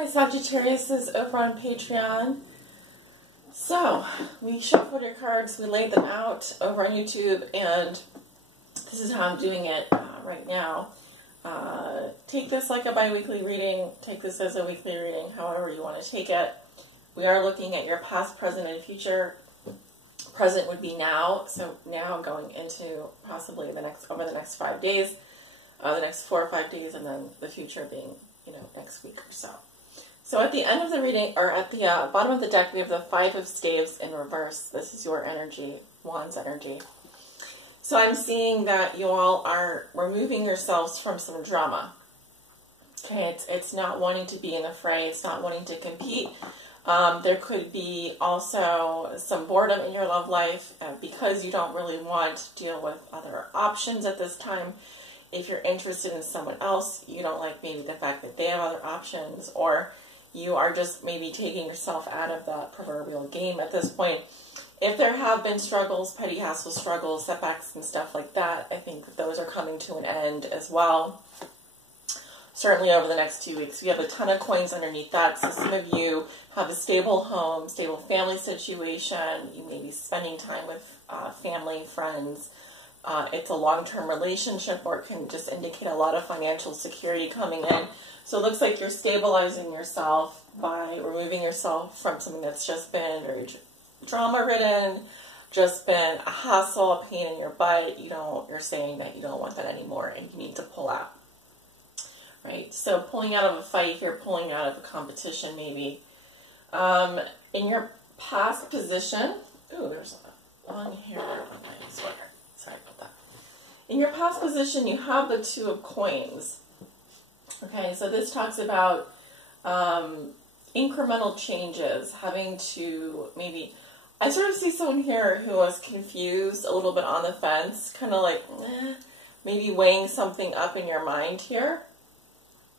my Sagittariuses over on Patreon. So, we shuffled your cards, we laid them out over on YouTube, and this is how I'm doing it right now. Take this like a bi-weekly reading, take this as a weekly reading, however you want to take it. We are looking at your past, present, and future. Present would be now, so now going into possibly over the next 5 days, the next 4 or 5 days, and then the future being, next week or so. So at the end of the reading, or at the bottom of the deck, we have the Five of Staves in reverse. This is your energy, Wands energy. So I'm seeing that you all are removing yourselves from some drama. Okay, it's not wanting to be in the fray. It's not wanting to compete. There could be also some boredom in your love life because you don't really want to deal with other options at this time. If you're interested in someone else, you don't like maybe the fact that they have other options, or you are just maybe taking yourself out of that proverbial game at this point. If there have been struggles, petty hassle struggles, setbacks and stuff like that, I think that those are coming to an end as well. Certainly over the next 2 weeks. We have a ton of coins underneath that. So some of you have a stable home, stable family situation. You may be spending time with family, friends. It's a long-term relationship, or it can just indicate a lot of financial security coming in. So it looks like you're stabilizing yourself by removing yourself from something that's just been very drama-ridden, just been a hassle, a pain in your butt. You're saying that you don't want that anymore and you need to pull out. Right? So pulling out of a fight here, pulling out of a competition maybe. In your past position, ooh, there's a long hair there on my sweater. Sorry about that. In your past position, you have the Two of Coins. Okay, so this talks about incremental changes, having to maybe, I sort of see someone here who was confused, a little bit on the fence, kind of like, maybe weighing something up in your mind here.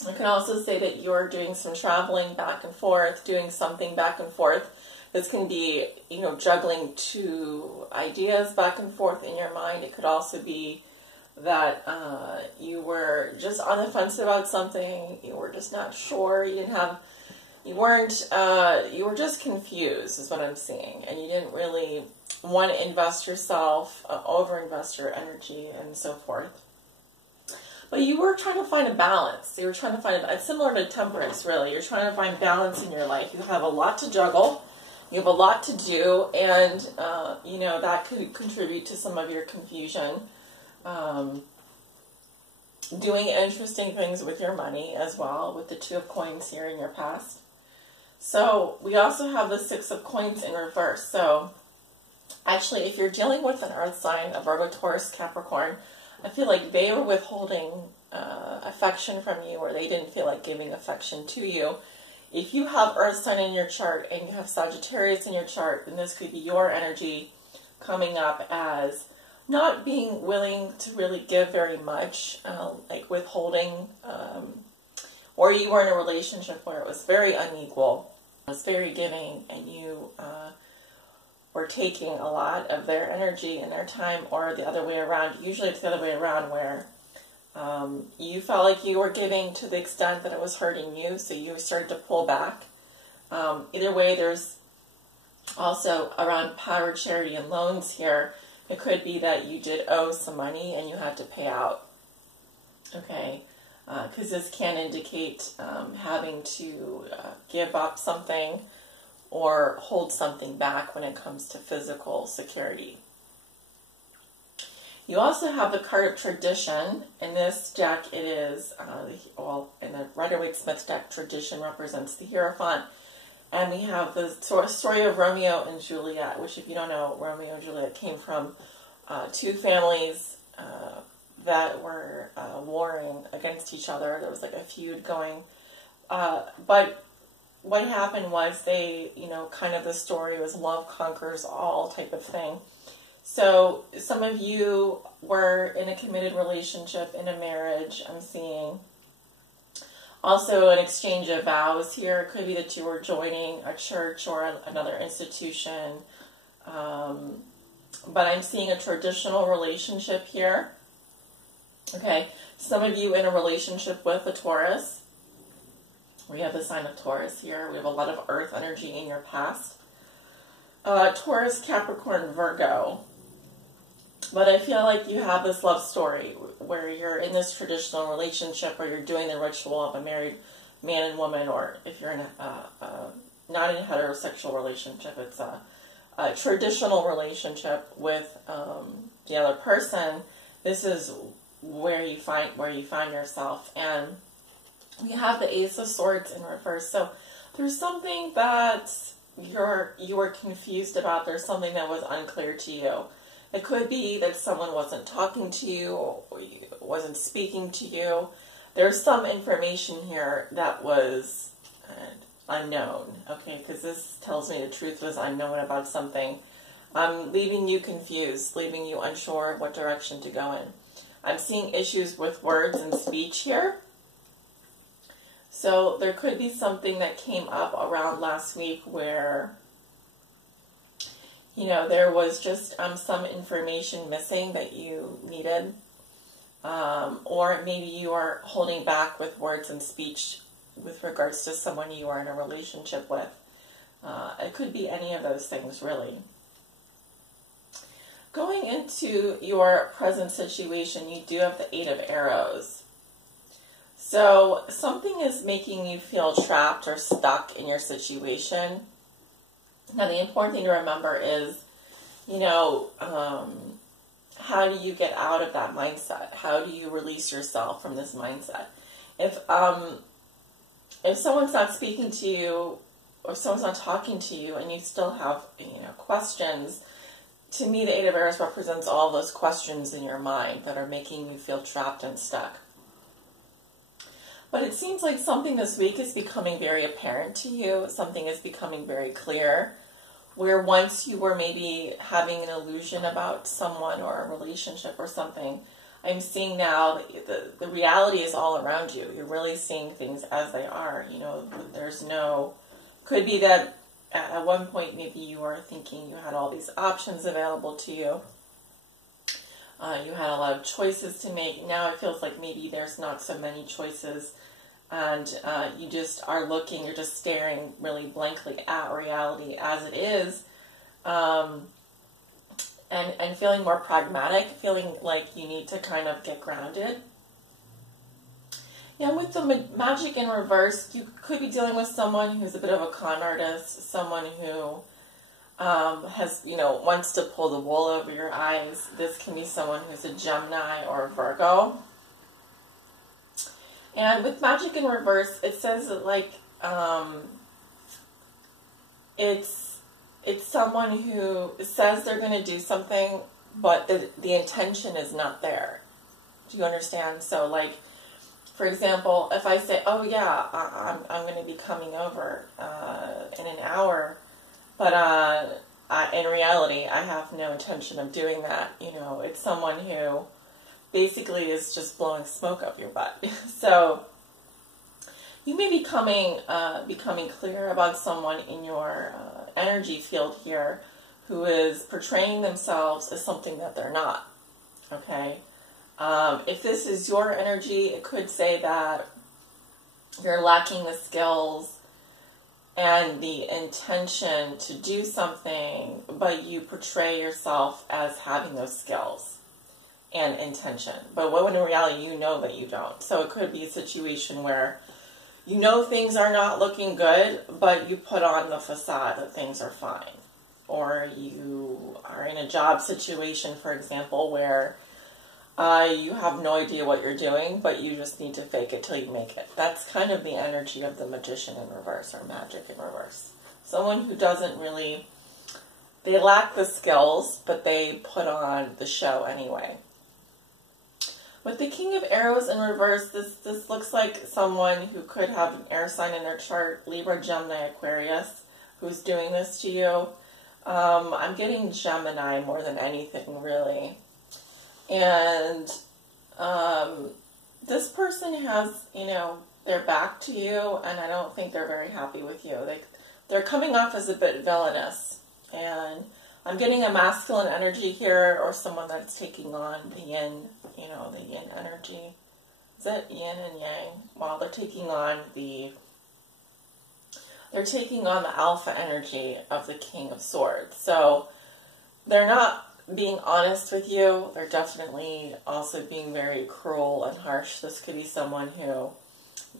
I can also say that you're doing some traveling back and forth, doing something back and forth. This can be, juggling two ideas back and forth in your mind. It could also be that you were just on the fence about something. You were just not sure. You were just confused is what I'm seeing. And you didn't really want to invest yourself, over-invest your energy and so forth. But you were trying to find a balance. You were trying to find, it's similar to temperance, really. You're trying to find balance in your life. You have a lot to juggle. You have a lot to do, and, that could contribute to some of your confusion. Doing interesting things with your money as well, with the Two of Coins here in your past. So we also have the Six of Coins in reverse. So actually, if you're dealing with an earth sign, a Virgo, Taurus, Capricorn, I feel like they were withholding affection from you, or they didn't feel like giving affection to you. If you have earth sign in your chart and you have Sagittarius in your chart, then this could be your energy coming up as not being willing to really give very much, like withholding, or you were in a relationship where it was very unequal, it was very giving, and you were taking a lot of their energy and their time, or the other way around. Usually it's the other way around, where you felt like you were giving to the extent that it was hurting you, so you started to pull back. Either way, there's also around power, charity, and loans here. It could be that you did owe some money and you had to pay out. Okay, because this can indicate having to give up something or hold something back when it comes to physical security. You also have the card of tradition. In this deck, it is, in the Rider-Waite-Smith deck, tradition represents the Hierophant. And we have the story of Romeo and Juliet, which, if you don't know, Romeo and Juliet came from two families that were warring against each other. There was like a feud going. But what happened was they, kind of the story was love conquers all type of thing. So some of you were in a committed relationship, in a marriage, I'm seeing. Also an exchange of vows here. It could be that you were joining a church or another institution. But I'm seeing a traditional relationship here. Okay, some of you in a relationship with a Taurus. We have the sign of Taurus here. We have a lot of earth energy in your past. Taurus, Capricorn, Virgo. But I feel like you have this love story where you're in this traditional relationship, or you're doing the ritual of a married man and woman, or if you're in not in a heterosexual relationship, it's a traditional relationship with the other person. This is where you find yourself, and we have the Ace of Swords in reverse. So there's something that you were confused about. There's something that was unclear to you. It could be that someone wasn't talking to you, or wasn't speaking to you. There's some information here that was unknown, okay, because this tells me the truth was unknown about something. Leaving you confused, leaving you unsure what direction to go in. I'm seeing issues with words and speech here. So there could be something that came up around last week where, you know, there was just some information missing that you needed. Or maybe you are holding back with words and speech with regards to someone you are in a relationship with. It could be any of those things, really. Going into your present situation, you do have the Eight of Arrows. So something is making you feel trapped or stuck in your situation. Now, the important thing to remember is, you know, how do you get out of that mindset? How do you release yourself from this mindset? If someone's not speaking to you, or someone's not talking to you, and you still have, you know, questions, to me, the Eight of Arrows represents all those questions in your mind that are making you feel trapped and stuck. But it seems like something this week is becoming very apparent to you. Something is becoming very clear. Where once you were maybe having an illusion about someone or a relationship or something, I'm seeing now that the reality is all around you. You're really seeing things as they are. You know, there's no, could be that at one point maybe you were thinking you had all these options available to you. You had a lot of choices to make. Now it feels like maybe there's not so many choices, and you just are looking, you're just staring really blankly at reality as it is, and feeling more pragmatic, feeling like you need to kind of get grounded. Yeah, with the Magic in reverse, you could be dealing with someone who's a bit of a con artist, someone who has, you know, wants to pull the wool over your eyes. This can be someone who's a Gemini or a Virgo. And with Magic in reverse, it says that, like, it's someone who says they're going to do something, but the intention is not there. Do you understand? So, like, for example, if I say, oh yeah, I'm going to be coming over in an hour, but in reality, I have no intention of doing that. You know, it's someone who basically is just blowing smoke up your butt. So you may be becoming clear about someone in your energy field here who is portraying themselves as something that they're not. Okay? If this is your energy, it could say that you're lacking the skills and the intention to do something, but you portray yourself as having those skills and intention. But when in reality, you know that you don't. So it could be a situation where you know things are not looking good, but you put on the facade that things are fine. Or you are in a job situation, for example, where you have no idea what you're doing, but you just need to fake it till you make it. That's kind of the energy of the Magician in reverse, or Magic in reverse. Someone who doesn't really, they lack the skills, but they put on the show anyway. With the King of Arrows in reverse, this looks like someone who could have an air sign in their chart, Libra, Gemini, Aquarius, who's doing this to you. I'm getting Gemini more than anything, really. And this person has, you know, their back to you, and I don't think they're very happy with you. They're coming off as a bit villainous, and I'm getting a masculine energy here, or someone that's taking on the yin, you know, the yin energy. Is that yin and yang? Well, they're taking on the they're taking on the alpha energy of the King of Swords. So they're not being honest with you. They're definitely also being very cruel and harsh. This could be someone who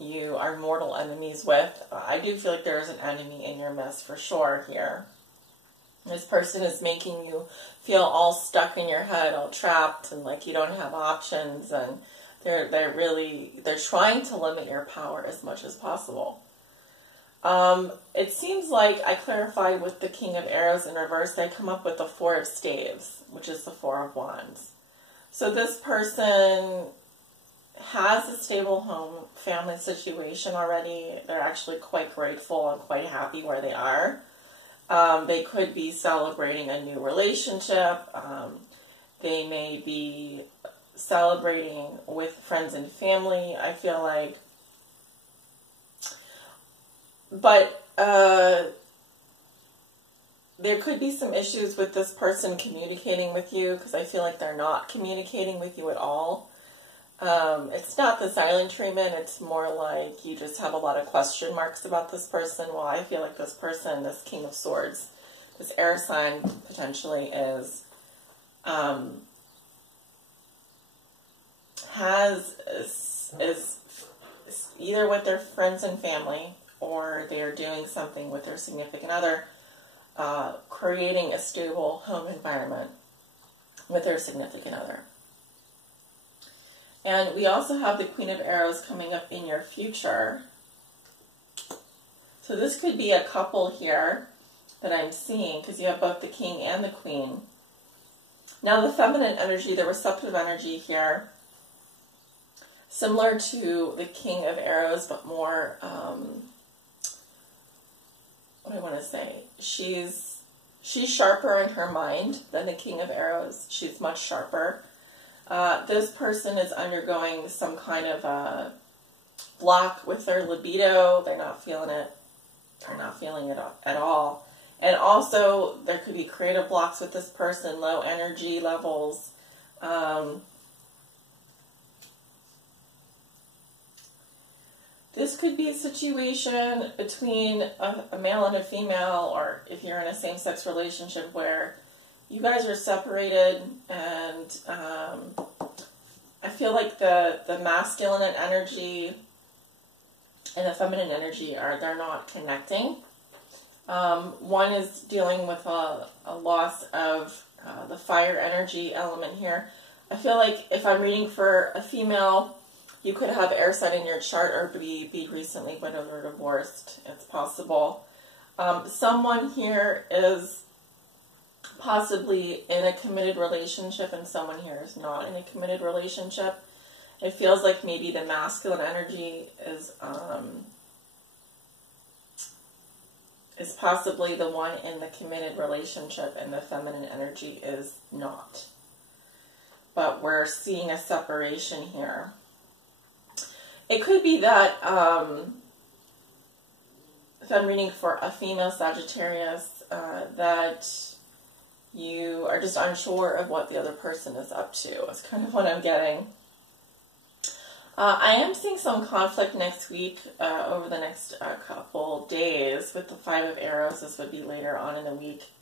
you are mortal enemies with. I do feel like there is an enemy in your midst for sure here. This person is making you feel all stuck in your head, all trapped, and like you don't have options, and they're trying to limit your power as much as possible. It seems like I clarified with the King of Arrows in reverse. They come up with the Four of Staves, which is the Four of Wands. So this person has a stable home, family situation already. They're actually quite grateful and quite happy where they are. They could be celebrating a new relationship. They may be celebrating with friends and family, I feel like. But there could be some issues with this person communicating with you, because I feel like they're not communicating with you at all. It's not the silent treatment. It's more like you just have a lot of question marks about this person. Well, I feel like this person, this King of Swords, this air sign potentially is either with their friends and family, or they are doing something with their significant other, creating a stable home environment with their significant other. And we also have the Queen of Arrows coming up in your future. So this could be a couple here that I'm seeing, because you have both the King and the Queen. Now the feminine energy, the receptive energy here, similar to the King of Arrows, but more, what do I want to say? She's sharper in her mind than the King of Arrows. She's much sharper. This person is undergoing some kind of a block with their libido. They're not feeling it. They're not feeling it at all. And also, there could be creative blocks with this person, low energy levels. This could be a situation between a male and a female, or if you're in a same-sex relationship where you guys are separated, and I feel like the masculine energy and the feminine energy they're not connecting. One is dealing with a loss of the fire energy element here. I feel like if I'm reading for a female, you could have air sign in your chart, or be recently widowed or divorced. It's possible. Someone here is possibly in a committed relationship, and someone here is not in a committed relationship. It feels like maybe the masculine energy is possibly the one in the committed relationship, and the feminine energy is not. But we're seeing a separation here. It could be that, if I'm reading for a female Sagittarius, that you are just unsure of what the other person is up to. It's kind of what I'm getting. I am seeing some conflict next week, over the next couple days with the Five of Arrows. This would be later on in the week.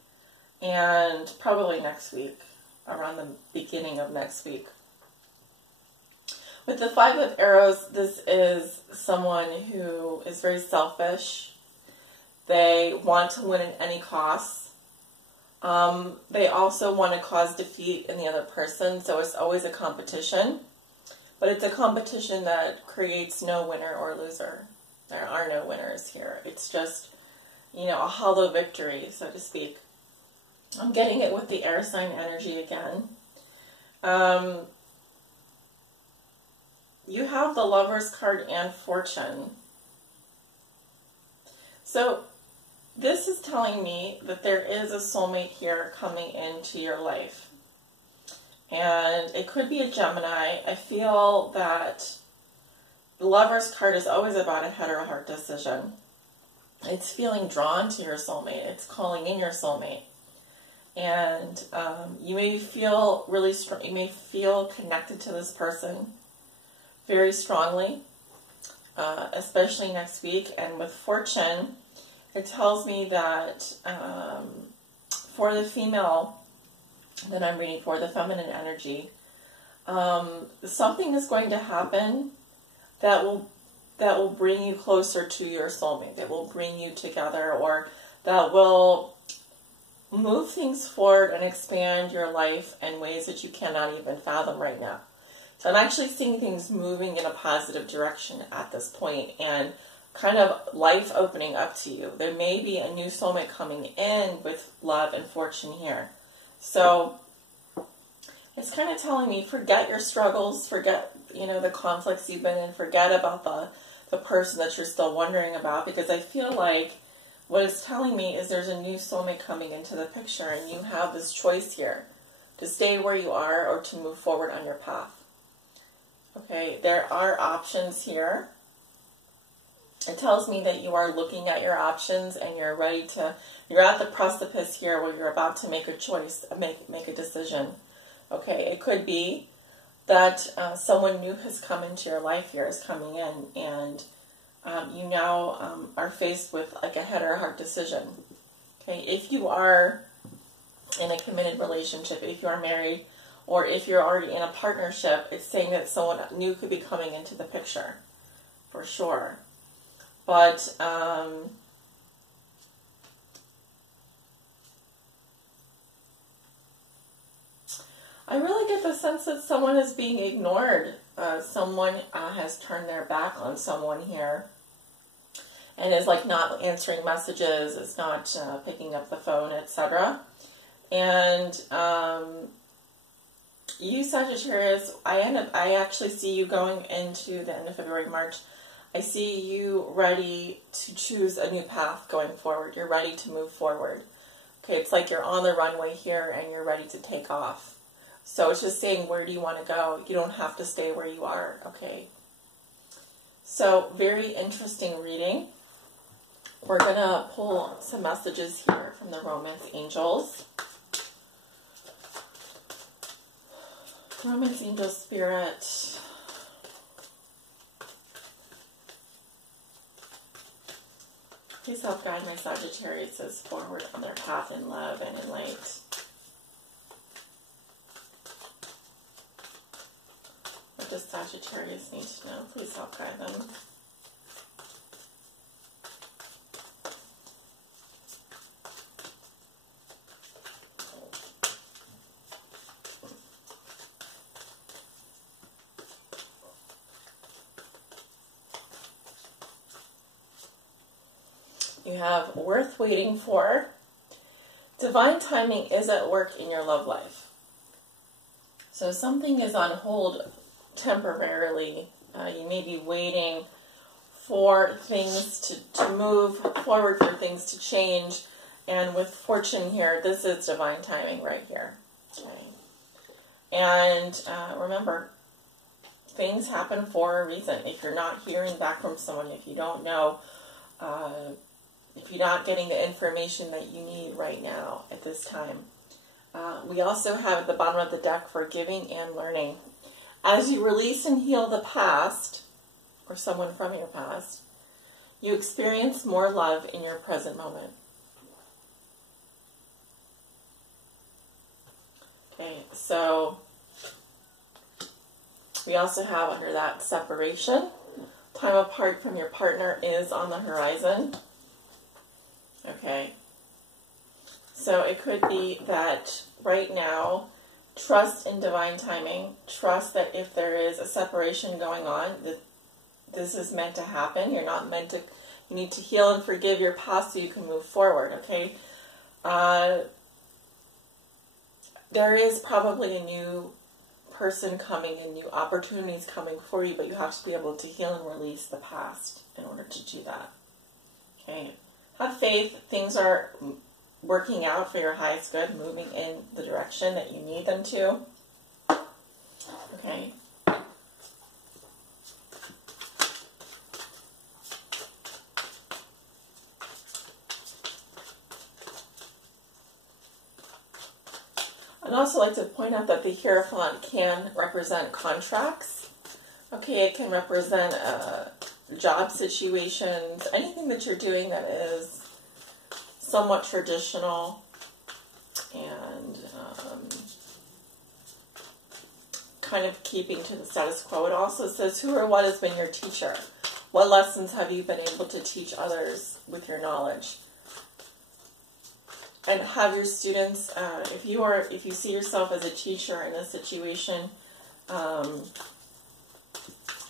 And probably next week, around the beginning of next week. With the Five of Arrows, this is someone who is very selfish. They want to win at any cost. They also want to cause defeat in the other person, so it's always a competition. But it's a competition that creates no winner or loser. There are no winners here. It's just, you know, a hollow victory, so to speak. I'm getting it with the air sign energy again. You have the Lover's card and Fortune. So this is telling me that there is a soulmate here coming into your life. And it could be a Gemini. I feel that the Lover's card is always about a head or a heart decision. It's feeling drawn to your soulmate. It's calling in your soulmate. And you may feel really strong. You may feel connected to this person very strongly, especially next week. And with Fortune, it tells me that for the female that I'm reading for, the feminine energy, something is going to happen that will bring you closer to your soulmate, that will bring you together, or that will move things forward and expand your life in ways that you cannot even fathom right now. So I'm actually seeing things moving in a positive direction at this point, and kind of life opening up to you. There may be a new soulmate coming in with love and fortune here. So it's kind of telling me, forget your struggles, forget, the conflicts you've been in, forget about the person that you're still wondering about, because I feel like what it's telling me is there's a new soulmate coming into the picture, and you have this choice here to stay where you are or to move forward on your path. Okay, there are options here. It tells me that you are looking at your options and you're at the precipice here where you're about to make a choice, make a decision. Okay, it could be that someone new has come into your life here, is coming in, and you now are faced with like a head or heart decision. Okay, if you are in a committed relationship, if you are married, or if you're already in a partnership, it's saying that someone new could be coming into the picture, for sure. But I really get the sense that someone is being ignored. Someone has turned their back on someone here and is like not answering messages, is not picking up the phone, etc. And you, Sagittarius, I actually see you going into the end of February, March. I see you ready to choose a new path going forward. You're ready to move forward. Okay, it's like you're on the runway here and you're ready to take off. So it's just saying, where do you want to go? You don't have to stay where you are, okay? So, very interesting reading. We're going to pull some messages here from the Romance Angels. Romance Angel Spirit. Please help guide my Sagittariuses forward on their path in love and in light. What does Sagittarius need to know? Please help guide them. You have worth waiting for. Divine timing is at work in your love life. So something is on hold temporarily. You may be waiting for things to move forward, for things to change. And with fortune here, this is divine timing right here. Okay. And remember, things happen for a reason. If you're not hearing back from someone, if you don't know, if you're not getting the information that you need right now at this time. We also have at the bottom of the deck forgiving and learning. As you release and heal the past, or someone from your past, you experience more love in your present moment. Okay, so we also have under that separation. Time apart from your partner is on the horizon. Okay, so it could be that right now, trust in divine timing. Trust that if there is a separation going on, that this is meant to happen. You're not meant to, you need to heal and forgive your past so you can move forward, okay? There is probably a new person coming and new opportunities coming for you, but you have to be able to heal and release the past in order to do that, okay? Have faith. Things are working out for your highest good, moving in the direction that you need them to. Okay. I'd also like to point out that the Hierophant can represent contracts. Okay, it can represent job situations, anything that you're doing that is somewhat traditional and kind of keeping to the status quo. It also says, who or what has been your teacher? What lessons have you been able to teach others with your knowledge? And have your students, if you see yourself as a teacher in a situation, are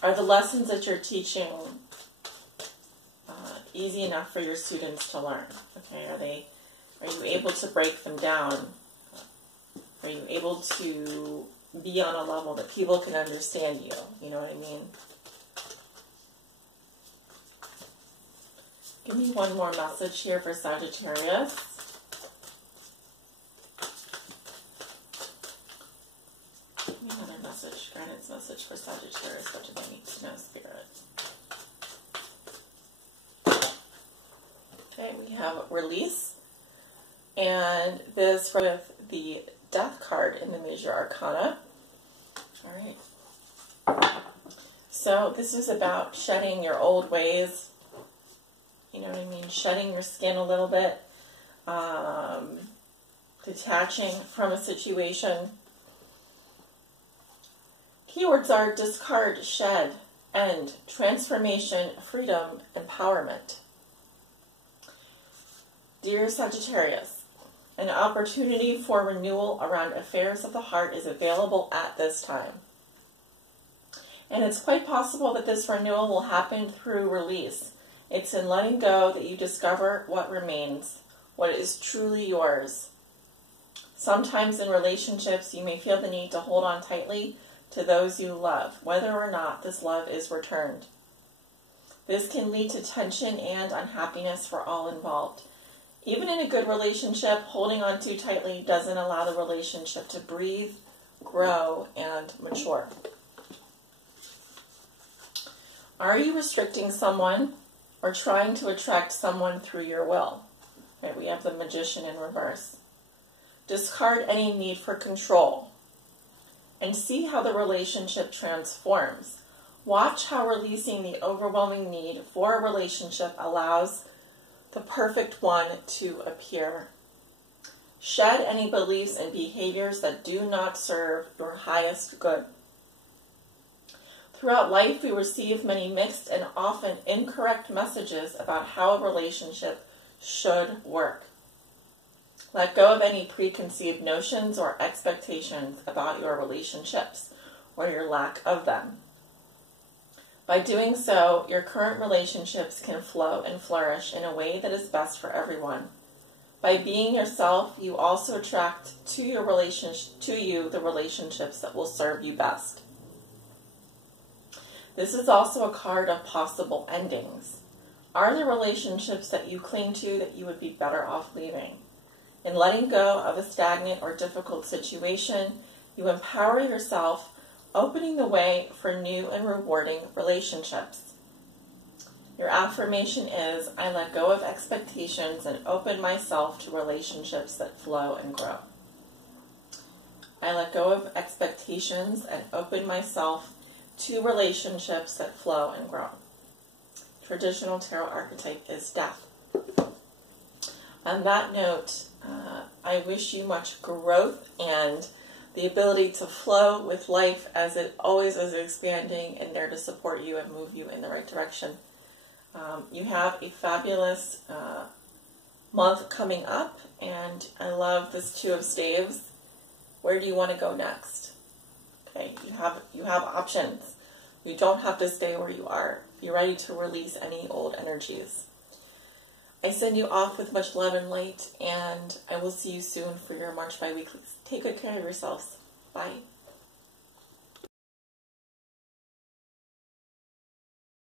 the lessons that you're teaching easy enough for your students to learn? Okay, are you able to break them down? Are you able to be on a level that people can understand you? You know what I mean? Give me one more message here for Sagittarius. Give me another message, guidance message for Sagittarius. What do they need to know, Spirit? Okay, we have release, and this with the Death card in the Major Arcana. All right. So this is about shedding your old ways. You know what I mean? Shedding your skin a little bit. Detaching from a situation. Keywords are discard, shed, end, transformation, freedom, empowerment. Dear Sagittarius, an opportunity for renewal around affairs of the heart is available at this time. And it's quite possible that this renewal will happen through release. It's in letting go that you discover what remains, what is truly yours. Sometimes in relationships, you may feel the need to hold on tightly to those you love, whether or not this love is returned. This can lead to tension and unhappiness for all involved. Even in a good relationship, holding on too tightly doesn't allow the relationship to breathe, grow, and mature. Are you restricting someone or trying to attract someone through your will? Right, we have the Magician in reverse. Discard any need for control and see how the relationship transforms. Watch how releasing the overwhelming need for a relationship allows the perfect one to appear. Shed any beliefs and behaviors that do not serve your highest good. Throughout life, we receive many mixed and often incorrect messages about how a relationship should work. Let go of any preconceived notions or expectations about your relationships or your lack of them. By doing so, your current relationships can flow and flourish in a way that is best for everyone. By being yourself, you also attract to you the relationships that will serve you best. This is also a card of possible endings. Are there relationships that you cling to that you would be better off leaving? In letting go of a stagnant or difficult situation, you empower yourself, opening the way for new and rewarding relationships. Your affirmation is, I let go of expectations and open myself to relationships that flow and grow. I let go of expectations and open myself to relationships that flow and grow. Traditional tarot archetype is Death. On that note, I wish you much growth and the ability to flow with life as it always is expanding and there to support you and move you in the right direction. You have a fabulous month coming up, and I love this Two of Staves. Where do you want to go next? Okay, you have options. You don't have to stay where you are. Be ready to release any old energies. I send you off with much love and light, and I will see you soon for your March bi-weeklies. Take good care of yourselves. Bye.